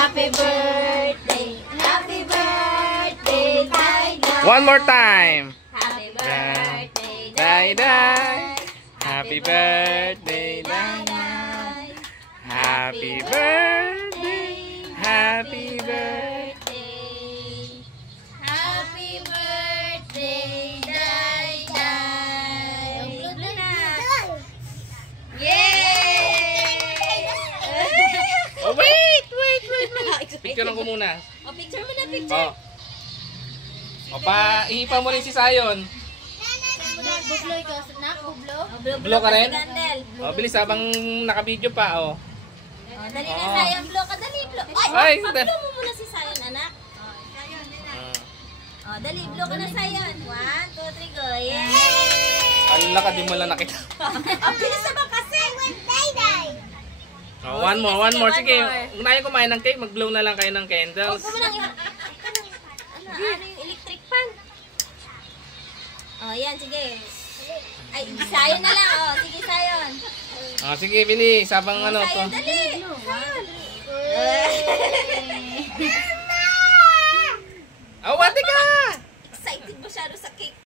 Happy birthday. Happy birthday, Day-Day. One more time. Happy birthday, Day-Day. Happy birthday, Day-Day. Happy birthday. Happy birthday. Happy birthday, Day-Day. Upload na na. Yay! Oh, wait. Picture lang ko muna. Oh, picture mo na, picture. O, ihipa mo rin si Sayon. Bublo ikaw, nak? Bublo? Blow ka rin? O, bilis habang naka-video pa, o. Dali na, Sayon. Blow ka, dali. Blow. Ay, Pa-blow mo muna si Sayon, anak. Dali, blow ka na, Sayon. 1, 2, 3, go. Yay! Alala ka, di mo lang nakita. Ang bilis naman kasi. Oh, one more. Sige, unahin kumain ng cake, mag-blow na lang kayo ng candles. Huwag mo lang yung... Ano yung electric fan? Oh, yan, sige. Ay, Sayon na lang, oh. Sige, Sayon. Oh, sige, bilis. Habang ano to. Sayon, dali. Sayon.